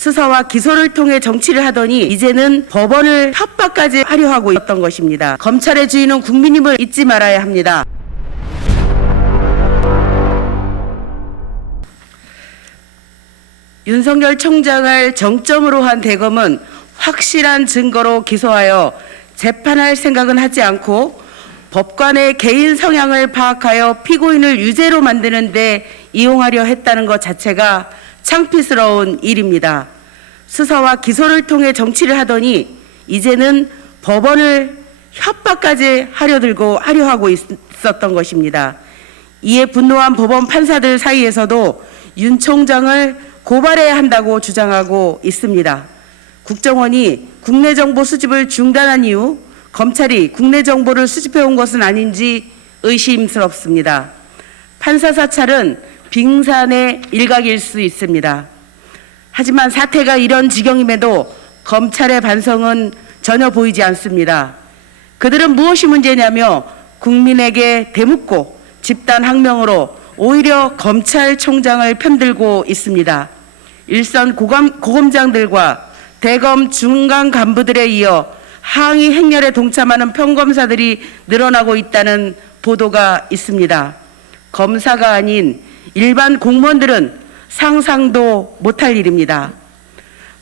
수사와 기소를 통해 정치를 하더니 이제는 법원을 협박까지 하려 하고 있던 것입니다. 검찰의 주인은 국민임을 잊지 말아야 합니다. 윤석열 총장을 정점으로 한 대검은 확실한 증거로 기소하여 재판할 생각은 하지 않고 법관의 개인 성향을 파악하여 피고인을 유죄로 만드는 데 이용하려 했다는 것 자체가 창피스러운 일입니다. 수사와 기소를 통해 정치를 하더니 이제는 법원을 협박까지 하려 하고 있었던 것입니다. 이에 분노한 법원 판사들 사이에서도 윤 총장을 고발해야 한다고 주장하고 있습니다. 국정원이 국내 정보 수집을 중단한 이후 검찰이 국내 정보를 수집해온 것은 아닌지 의심스럽습니다. 판사 사찰은 빙산의 일각일 수 있습니다. 하지만 사태가 이런 지경임에도 검찰의 반성은 전혀 보이지 않습니다. 그들은 무엇이 문제냐며 국민에게 대묻고 집단 항명으로 오히려 검찰총장을 편들고 있습니다. 일선 고검장들과 대검 중간 간부들에 이어 항의 행렬에 동참하는 평검사들이 늘어나고 있다는 보도가 있습니다. 검사가 아닌 일반 공무원들은 상상도 못할 일입니다.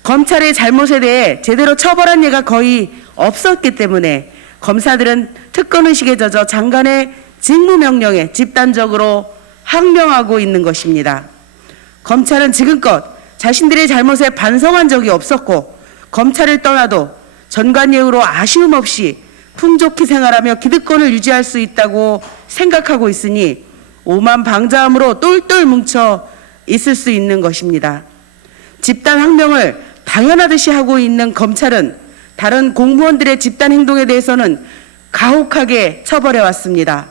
검찰의 잘못에 대해 제대로 처벌한 예가 거의 없었기 때문에 검사들은 특권의식에 젖어 장관의 직무명령에 집단적으로 항명하고 있는 것입니다. 검찰은 지금껏 자신들의 잘못에 반성한 적이 없었고 검찰을 떠나도 전관예우로 아쉬움 없이 풍족히 생활하며 기득권을 유지할 수 있다고 생각하고 있으니 오만방자함으로 똘똘 뭉쳐 있을 수 있는 것입니다. 집단 항명을 당연하듯이 하고 있는 검찰은 다른 공무원들의 집단 행동에 대해서는 가혹하게 처벌해 왔습니다.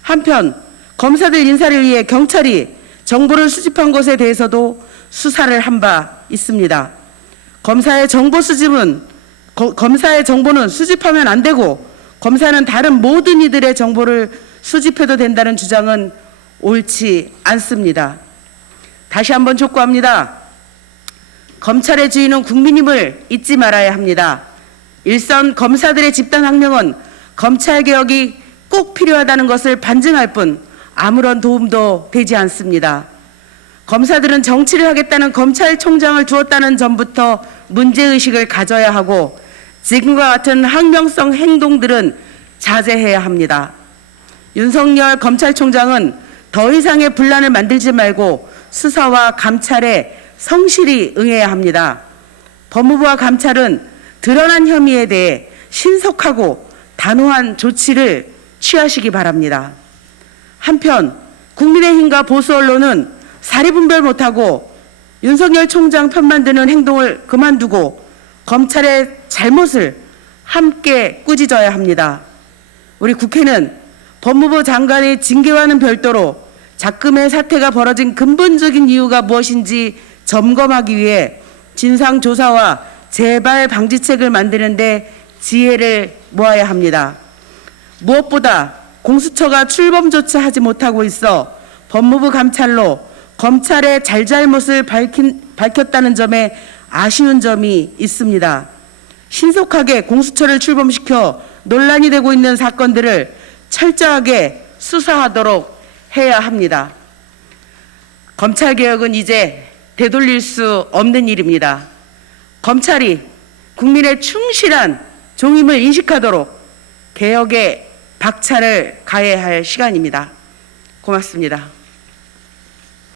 한편 검사들 인사를 위해 경찰이 정보를 수집한 것에 대해서도 수사를 한 바 있습니다. 검사의 정보는 수집하면 안 되고 검사는 다른 모든 이들의 정보를 수집해도 된다는 주장은 옳지 않습니다. 다시 한번 촉구합니다. 검찰의 주인은 국민임을 잊지 말아야 합니다. 일선 검사들의 집단 항명은 검찰개혁이 꼭 필요하다는 것을 반증할 뿐 아무런 도움도 되지 않습니다. 검사들은 정치를 하겠다는 검찰총장을 두었다는 점부터 문제의식을 가져야 하고 지금과 같은 항명성 행동들은 자제해야 합니다. 윤석열 검찰총장은 더 이상의 분란을 만들지 말고 수사와 감찰에 성실히 응해야 합니다. 법무부와 감찰은 드러난 혐의에 대해 신속하고 단호한 조치를 취하시기 바랍니다. 한편 국민의힘과 보수 언론은 사리분별 못하고 윤석열 총장 편만 드는 행동을 그만두고 검찰의 잘못을 함께 꾸짖어야 합니다. 우리 국회는 법무부 장관의 징계와는 별도로 작금의 사태가 벌어진 근본적인 이유가 무엇인지 점검하기 위해 진상조사와 재발 방지책을 만드는 데 지혜를 모아야 합니다. 무엇보다 공수처가 출범조차 하지 못하고 있어 법무부 감찰로 검찰의 잘잘못을 밝혔다는 점에 아쉬운 점이 있습니다. 신속하게 공수처를 출범시켜 논란이 되고 있는 사건들을 철저하게 수사하도록 해야 합니다. 검찰개혁은 이제 되돌릴 수 없는 일입니다. 검찰이 국민의 충실한 종임을 인식하도록 개혁에 박차를 가해야 할 시간입니다. 고맙습니다.